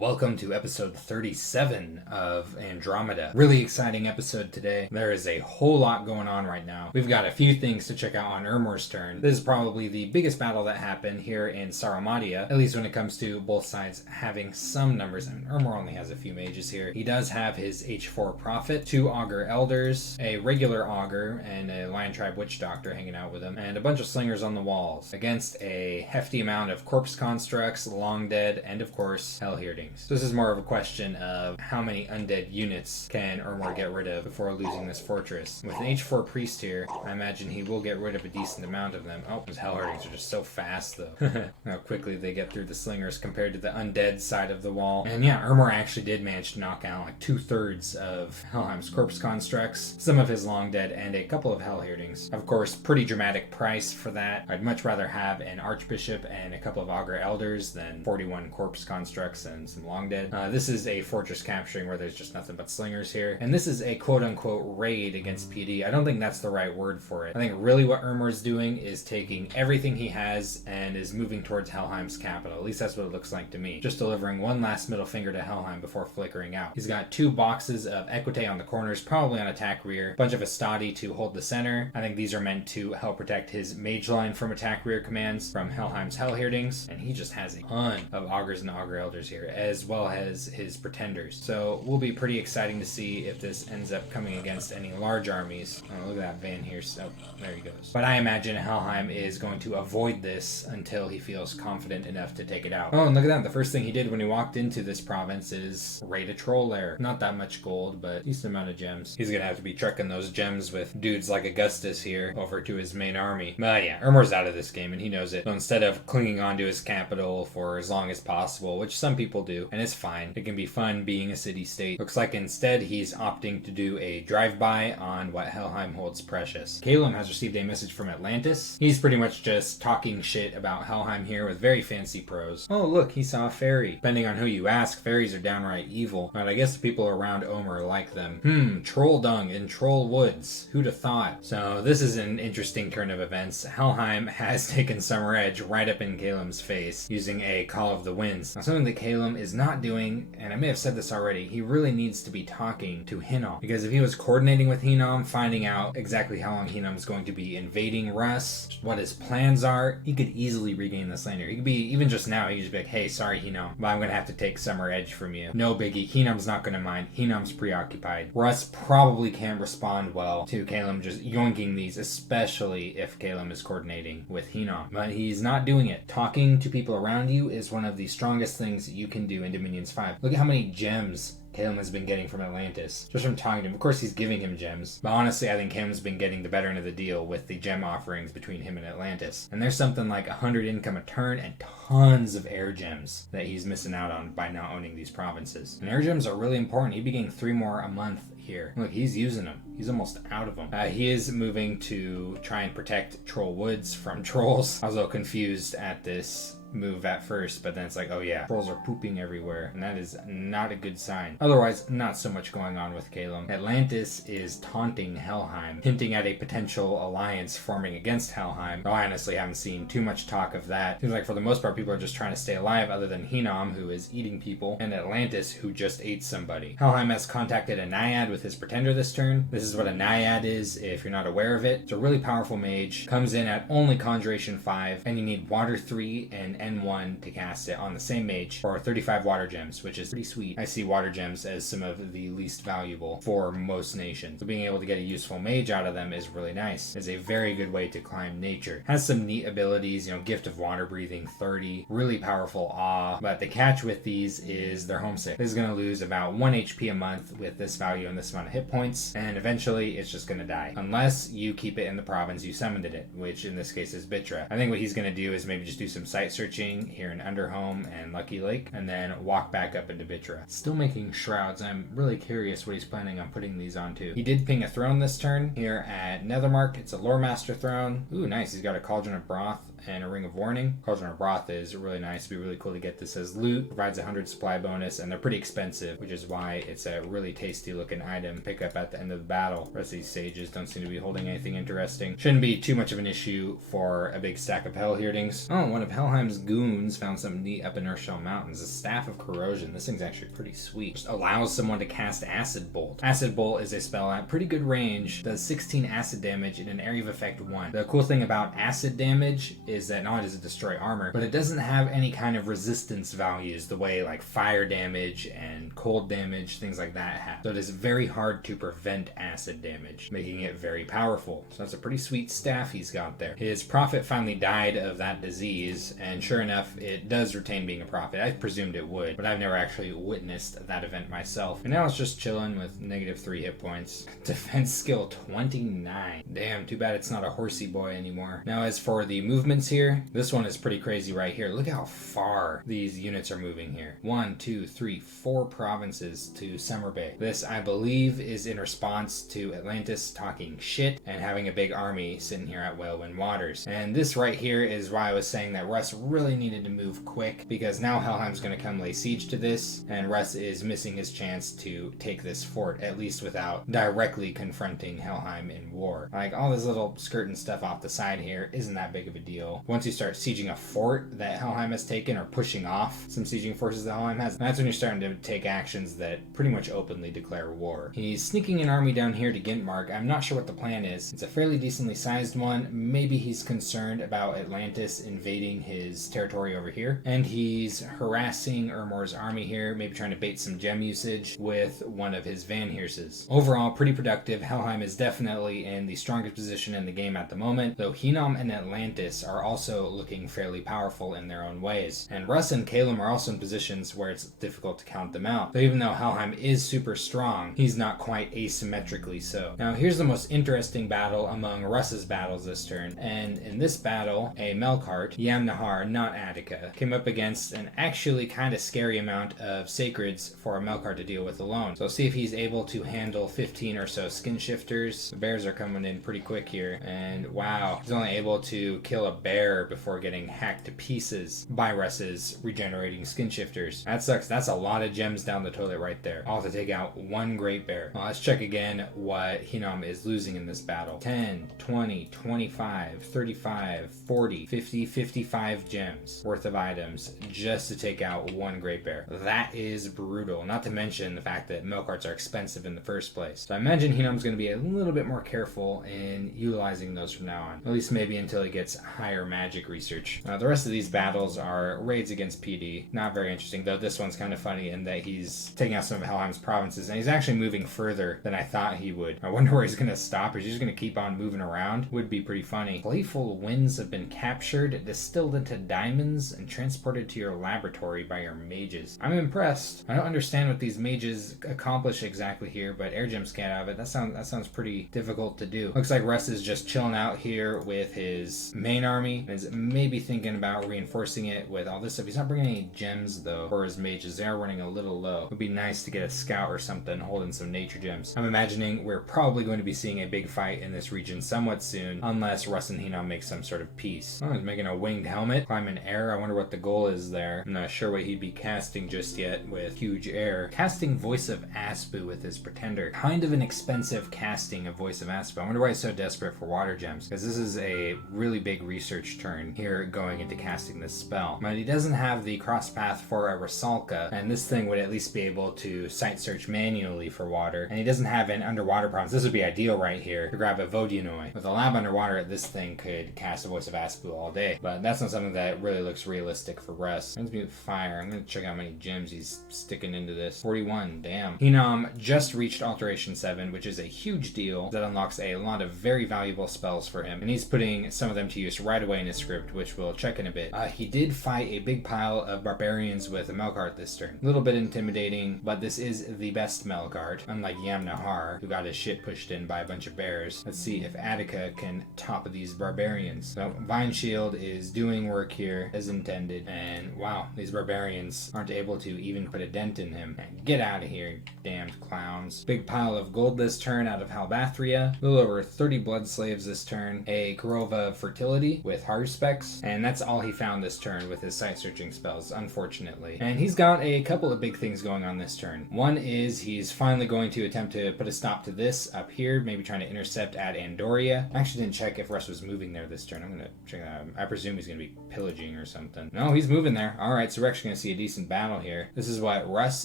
Welcome to episode 37 of Andromeda. Really exciting episode today. There is a whole lot going on right now. We've got a few things to check out on Ermor's turn. This is probably the biggest battle that happened here in Saramadia, at least when it comes to both sides having some numbers. I mean, Ermor only has a few mages here. He does have his H4 Prophet, 2 Augur Elders, a regular Augur, and a Lion Tribe Witch Doctor hanging out with him, and a bunch of Slingers on the walls, against a hefty amount of Corpse Constructs, Long Dead, and of course, Hell Heardings. So this is more of a question of how many undead units can Ermor get rid of before losing this fortress. With an H4 Priest here, I imagine he will get rid of a decent amount of them. Oh, those Hell Heardings are just so fast though. How quickly they get through the Slingers compared to the undead side of the wall. And yeah, Ermor actually did manage to knock out like 2/3 of Helheim's Corpse Constructs, some of his Long Dead, and a couple of Hell Heardings. Of course, pretty dramatic price for that. I'd much rather have an Archbishop and a couple of Augur Elders than 41 Corpse Constructs and some Long Dead. This is a fortress capturing where there's just nothing but Slingers here. And this is a quote-unquote raid against PD. I don't think that's the right word for it. I think really what Ermor's doing is taking everything he has and is moving towards Helheim's capital. At least that's what it looks like to me. Just delivering one last middle finger to Helheim before flickering out. He's got 2 boxes of Equite on the corners, probably on attack rear. A bunch of Astadi to hold the center. I think these are meant to help protect his mage line from attack rear commands from Helheim's Hell Heardings. And he just has a ton of Augurs and Augur Elders here, as well as his Pretenders. So will be pretty exciting to see if this ends up coming against any large armies. Oh, look at that Van here. So there he goes. But I imagine Helheim is going to avoid this until he feels confident enough to take it out. Oh, and look at that. The first thing he did when he walked into this province is raid a troll lair. Not that much gold, but decent amount of gems. He's gonna have to be trucking those gems with dudes like Augustus here over to his main army. But yeah, Ermor's out of this game and he knows it. So instead of clinging on to his capital for as long as possible, which some people do, and it's fine. It can be fun being a city-state. Looks like instead he's opting to do a drive-by on what Helheim holds precious. Calum has received a message from Atlantis. He's pretty much just talking shit about Helheim here with very fancy prose. Oh look, he saw a fairy. Depending on who you ask, fairies are downright evil, but I guess the people around Omer like them. Troll dung in Troll Woods. Who'd have thought? So this is an interesting turn of events. Helheim has taken Summer Edge right up in Calum's face using a Call of the Winds. Now something that Calum is not doing, and I may have said this already, he really needs to be talking to Hinnom. Because if he was coordinating with Hinnom, finding out exactly how long Hinnom's going to be invading Russ, what his plans are, he could easily regain this land here. He could be, even just now, he could just be like, hey, sorry Hinnom, but I'm going to have to take Summer Edge from you. No biggie, Hinnom's not going to mind. Hinnom's preoccupied. Russ probably can't respond well to Calum just yoinking these, especially if Calum is coordinating with Hinnom. But he's not doing it. Talking to people around you is one of the strongest things you can do in Dominions 5. Look at how many gems Calum has been getting from Atlantis, just from talking to him. Of course, he's giving him gems, but honestly, I think Calum's been getting the better end of the deal with the gem offerings between him and Atlantis. And there's something like 100 income a turn and tons of air gems that he's missing out on by not owning these provinces. And air gems are really important. He'd be getting 3 more a month here. Look, he's using them. He's almost out of them. He is moving to try and protect Troll Woods from trolls. I was a little confused at this move at first, but then it's like, oh yeah, trolls are pooping everywhere, and that is not a good sign. Otherwise, not so much going on with Calum. Atlantis is taunting Helheim, hinting at a potential alliance forming against Helheim. I honestly haven't seen too much talk of that. Seems like for the most part, people are just trying to stay alive, other than Hinnom, who is eating people, and Atlantis, who just ate somebody. Helheim has contacted a Naiad with his Pretender this turn. This is what a Naiad is, if you're not aware of it. It's a really powerful mage, comes in at only Conjuration 5, and you need Water 3 and N1 to cast it on the same mage for 35 water gems, which is pretty sweet. I see water gems as some of the least valuable for most nations. So being able to get a useful mage out of them is really nice. It's a very good way to climb nature. Has some neat abilities, Gift of Water Breathing 30, really powerful Awe, but the catch with these is they're homesick. This is going to lose about 1 HP a month with this value and this amount of hit points, and eventually it's just going to die. Unless you keep it in the province you summoned it, which in this case is Bitra. I think what he's going to do is maybe just do some site searching here in Underhome and Lucky Lake, and then walk back up into Bitra. Still making shrouds. I'm really curious what he's planning on putting these onto. He did ping a throne this turn here at Nethermark. It's a Lore Master throne. Ooh, nice. He's got a Cauldron of Broth and a Ring of Warning. Cauldron of Broth is really nice. It'd be really cool to get this as loot. Provides a 100 supply bonus, and they're pretty expensive, which is why it's a really tasty looking item. Pick up at the end of the battle. The rest of these sages don't seem to be holding anything interesting. Shouldn't be too much of an issue for a big stack of Hell Heardings. Oh, one of Helheim's goons found something neat up in Earthshell Mountains. A Staff of Corrosion. This thing's actually pretty sweet. Just allows someone to cast Acid Bolt. Acid Bolt is a spell at pretty good range. Does 16 acid damage in an area of effect 1. The cool thing about acid damage is that not only does it destroy armor, but it doesn't have any kind of resistance values the way like fire damage and cold damage, things like that have. So it is very hard to prevent acid damage, making it very powerful. So that's a pretty sweet staff he's got there. His prophet finally died of that disease, and sure enough, it does retain being a prophet. I presumed it would, but I've never actually witnessed that event myself. And now it's just chilling with -3 hit points. Defense skill 29. Damn, too bad it's not a horsey boy anymore. Now as for the movements here, this one is pretty crazy right here. Look how far these units are moving here. 1, 2, 3, 4 provinces to Summer Bay. This, I believe, is in response to Atlantis talking shit and having a big army sitting here at Whalewind Waters. And this right here is why I was saying that Russ really needed to move quick, because now Helheim's going to come lay siege to this, and Russ is missing his chance to take this fort, at least without directly confronting Helheim in war. Like, all this little skirting stuff off the side here isn't that big of a deal. Once you start sieging a fort that Helheim has taken, or pushing off some sieging forces that Helheim has, that's when you're starting to take actions that pretty much openly declare war. He's sneaking an army down here to Gintmark. I'm not sure what the plan is. It's a fairly decently sized one. Maybe he's concerned about Atlantis invading his territory over here, and he's harassing Ermor's army here, maybe trying to bait some gem usage with one of his Van Heerses. Overall, pretty productive. Helheim is definitely in the strongest position in the game at the moment, though Hinnom and Atlantis are also looking fairly powerful in their own ways. And Russ and Calum are also in positions where it's difficult to count them out. So even though Helheim is super strong, he's not quite asymmetrically so. Now here's the most interesting battle among Russ's battles this turn, and in this battle, a Melkart, Yamnahar, not Attica, came up against an actually kind of scary amount of sacreds for a Melkart to deal with alone. So see if he's able to handle 15 or so skin shifters. The bears are coming in pretty quick here, and wow, he's only able to kill a bear before getting hacked to pieces by Russ's regenerating skin shifters. That sucks. That's a lot of gems down the toilet right there, all to take out one great bear. Well, let's check again what Hinnom is losing in this battle. 10, 20, 25, 35, 40, 50, 55 gems worth of items just to take out one great bear. That is brutal, not to mention the fact that Melkarts are expensive in the first place. So I imagine Hinnom's going to be a little bit more careful in utilizing those from now on, at least maybe until he gets higher magic research. The rest of these battles are raids against PD. Not very interesting, though this one's kind of funny in that he's taking out some of Helheim's provinces, and he's actually moving further than I thought he would. I wonder where he's going to stop. Is he just going to keep on moving around? Would be pretty funny. Playful winds have been captured, distilled into diamonds, and transported to your laboratory by your mages. I'm impressed. I don't understand what these mages accomplish exactly here, but air gems get out of it. That sounds pretty difficult to do. Looks like Russ is just chilling out here with his main army, and is maybe thinking about reinforcing it with all this stuff. He's not bringing any gems though for his mages. They are running a little low. It would be nice to get a scout or something holding some nature gems. I'm imagining we're probably going to be seeing a big fight in this region somewhat soon, unless Russ and Hinnom make some sort of peace. Oh, he's making a winged helmet, climb in air. I wonder what the goal is there. I'm not sure what he'd be casting just yet with huge air. Casting Voice of Aspu with his pretender. Kind of an expensive casting of Voice of Aspu. I wonder why he's so desperate for water gems, because this is a really big research turn here going into casting this spell. But he doesn't have the cross path for a Rusalka, and this thing would at least be able to site search manually for water, and he doesn't have an underwater province. This would be ideal right here to grab a Vodyanoi. With a lab underwater, this thing could cast a Voice of Aspu all day, but that's not something that really looks realistic for Russ. Reminds me of fire. I'm going to check out how many gems he's sticking into this. 41, damn. Hinnom just reached Alteration 7, which is a huge deal that unlocks a lot of very valuable spells for him, and he's putting some of them to use right away in his script, which we'll check in a bit. He did fight a big pile of barbarians with a Melkart this turn. A little bit intimidating, but this is the best Melkart, unlike Yamnahar, who got his shit pushed in by a bunch of bears. Let's see if Attica can top these barbarians. So Vine Shield is doing work here as intended, and wow, these barbarians aren't able to even put a dent in him. Get out of here, damned clowns. Big pile of gold this turn out of Halbathria. A little over 30 blood slaves this turn. A Korova of Fertility with Haruspex, and that's all he found this turn with his sight searching spells, unfortunately. And he's got a couple of big things going on this turn. One is he's finally going to attempt to put a stop to this up here, maybe trying to intercept at Andoria. I actually didn't check if Russ was moving there this turn. I'm going to check that out. I presume he's going to be pillaging or something. No, he's moving there. All right, so we're actually going to see a decent battle here. This is what Russ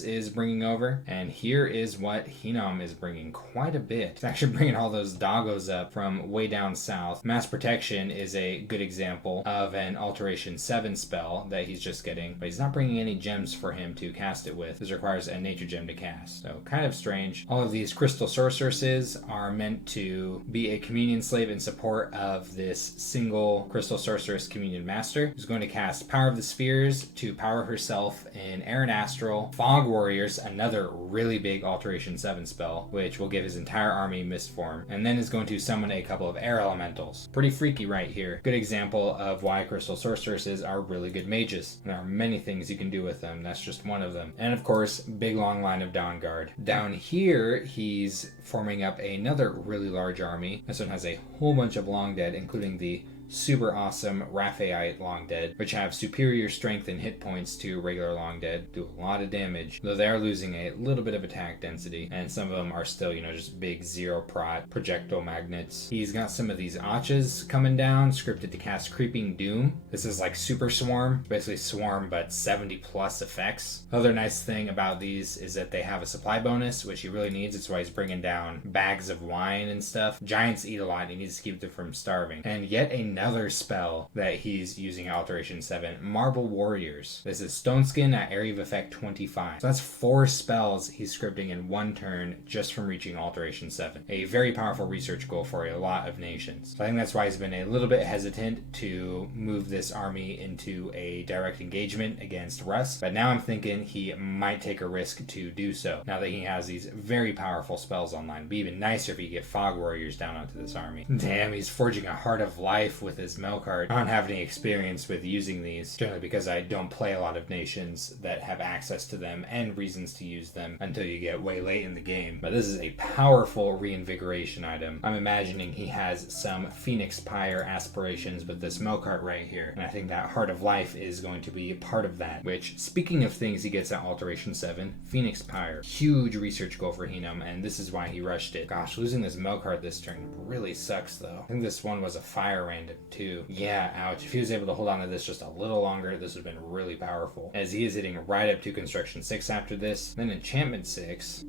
is bringing over, and here is what Hinam is bringing quite a bit. He's actually bringing all those doggos up from way down south. Mass Protection is a good example of an Alteration 7 spell that he's just getting, but he's not bringing any gems for him to cast it with. This requires a nature gem to cast, so kind of strange. All of these crystal sorceresses are meant to be a communion slave in support of this single crystal sorceress communion master, who's going to cast Power of the Spheres to power herself in Air and Astral. Fog Warriors, another really big Alteration 7 spell, which will give his entire army mist form, and then is going to summon a couple of air elementals. Pretty freaky right here. Good example of why crystal sorceresses are really good mages. There are many things you can do with them. That's just one of them. And of course, big long line of Dawn Guard. Down here, he's forming up another really large army. This one has a whole bunch of Long Dead, including the super awesome Raphaelite Long Dead, which have superior strength and hit points to regular Long Dead, do a lot of damage, though they are losing a little bit of attack density, and some of them are still, just big zero prot projectile magnets. He's got some of these Achas coming down, scripted to cast Creeping Doom. This is like Super Swarm, basically Swarm, but 70 plus effects. Other nice thing about these is that they have a supply bonus, which he really needs. It's why he's bringing down bags of wine and stuff. Giants eat a lot, and he needs to keep them from starving. And yet another spell that he's using Alteration 7, Marble Warriors. This is Stone Skin at area of effect 25. So that's 4 spells he's scripting in one turn just from reaching Alteration 7. A very powerful research goal for a lot of nations. So I think that's why he's been a little bit hesitant to move this army into a direct engagement against Russ. But now I'm thinking he might take a risk to do so, now that he has these very powerful spells online. It'd be even nicer if he could get Fog Warriors down onto this army. Damn, he's forging a Heart of Life with his Melkart. I don't have any experience with using these, generally because I don't play a lot of nations that have access to them and reasons to use them until you get way late in the game. But this is a powerful reinvigoration item. I'm imagining he has some Phoenix Pyre aspirations with this Melkart right here, and I think that Heart of Life is going to be part of that, which, speaking of things he gets at Alteration 7, Phoenix Pyre. Huge research goal for Hinam, and this is why he rushed it. Gosh, losing this Melkart this turn really sucks though. I think this one was a fire random too. Yeah, ouch. If he was able to hold on to this just a little longer, this would have been really powerful, as he is hitting right up to Construction 6 after this, then Enchantment 6.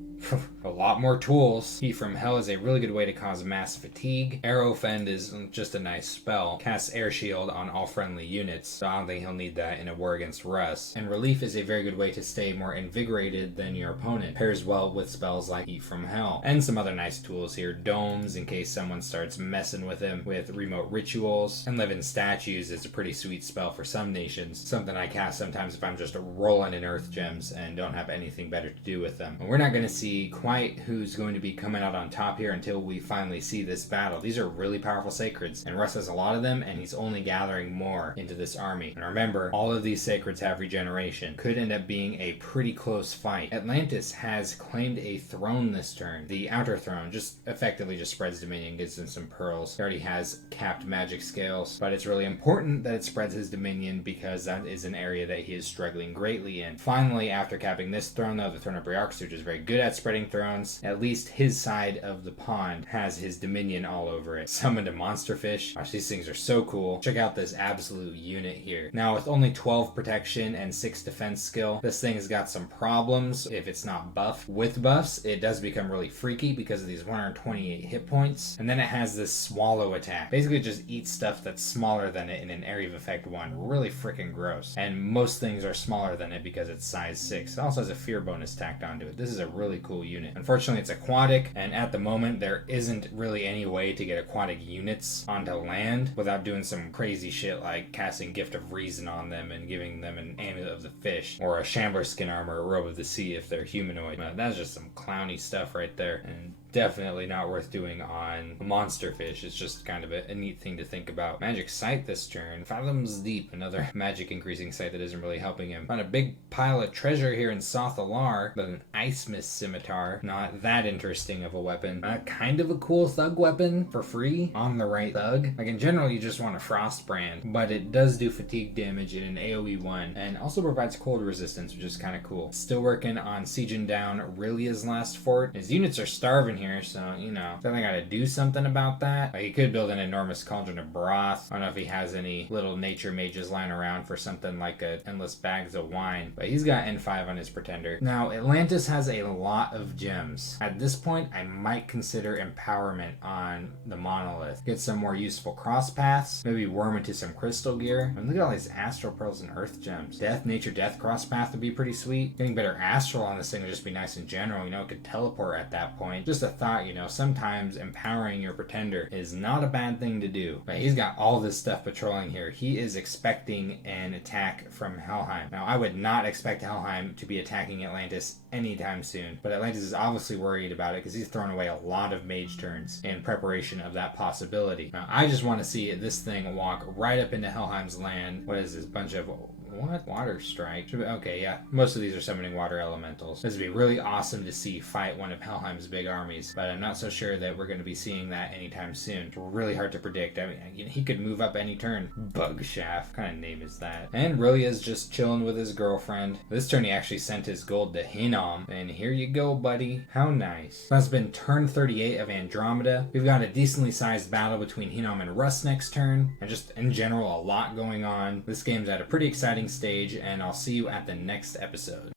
A lot more tools. Heat from Hell is a really good way to cause mass fatigue. Arrow Fend is just a nice spell. Casts Air Shield on all friendly units, so I don't think he'll need that in a war against Russ. And Relief is a very good way to stay more invigorated than your opponent. Pairs well with spells like Heat from Hell. And some other nice tools here. Domes, in case someone starts messing with him with Remote Rituals. And Living Statues is a pretty sweet spell for some nations. Something I cast sometimes if I'm just rolling in Earth Gems and don't have anything better to do with them. And we're not going to see quite who's going to be coming out on top here until we finally see this battle. These are really powerful sacreds, and Russ has a lot of them, and he's only gathering more into this army. And remember, all of these sacreds have regeneration. Could end up being a pretty close fight. Atlantis has claimed a throne this turn. The outer throne just effectively just spreads dominion, gives him some pearls. He already has capped magic scales, but it's really important that it spreads his dominion because that is an area that he is struggling greatly in. Finally, after capping this throne though, the Throne of Briarx, which is very good at spreading thrones, at least his side of the pond has his dominion all over it. Summoned a monster fish. Gosh, these things are so cool. Check out this absolute unit here. Now, with only 12 protection and 6 defense skill, this thing has got some problems if it's not buffed. With buffs, it does become really freaky because of these 128 hit points. And then it has this swallow attack. Basically, it just eats stuff that's smaller than it in an area of effect 1. Really freaking gross. And most things are smaller than it because it's size 6. It also has a fear bonus tacked onto it. This is a really cool unit. Unfortunately, it's aquatic, and at the moment there isn't really any way to get aquatic units onto land without doing some crazy shit like casting Gift of Reason on them and giving them an Amulet of the Fish, or a Shambler Skin Armor, or Robe of the Sea if they're humanoid. That's just some clowny stuff right there. And definitely not worth doing on a monster fish. It's just kind of a neat thing to think about. Magic Sight this turn. Fathoms Deep, another magic increasing sight that isn't really helping him. Found a big pile of treasure here in Sothalar, but an Ice Mist Scimitar. Not that interesting of a weapon. Kind of a cool thug weapon for free on the right thug. Like in general, you just want a Frost Brand, but it does do fatigue damage in an AoE 1 and also provides cold resistance, which is kind of cool. Still working on sieging down Rillia's last fort. His units are starving here, so you know, I think I gotta do something about that. He could build an enormous cauldron of broth. I don't know if he has any little nature mages lying around for something like a endless bags of wine, but he's got N5 on his pretender. Now Atlantis has a lot of gems. At this point, I might consider empowerment on the monolith. Get some more useful cross paths, maybe worm into some crystal gear. And look at all these astral pearls and earth gems. Death, nature, death cross path would be pretty sweet. Getting better astral on this thing would just be nice in general. You know, it could teleport at that point. Just a thought, you know, sometimes empowering your pretender is not a bad thing to do. But he's got all this stuff patrolling here. He is expecting an attack from Helheim. Now, I would not expect Helheim to be attacking Atlantis anytime soon, but Atlantis is obviously worried about it because he's thrown away a lot of mage turns in preparation of that possibility. Now, I just want to see this thing walk right up into Helheim's land. What is this? Bunch of what? Water Strike. Okay, yeah. Most of these are summoning water elementals. This would be really awesome to see fight one of Helheim's big armies, but I'm not so sure that we're going to be seeing that anytime soon. It's really hard to predict. I mean, he could move up any turn. Bug Shaft. What kind of name is that? And Rillia's just chilling with his girlfriend. This turn he actually sent his gold to Hinnom, and here you go, buddy. How nice. That's been turn 38 of Andromeda. We've got a decently sized battle between Hinnom and Rust next turn, and just in general a lot going on. This game's at a pretty exciting stage, and I'll see you at the next episode.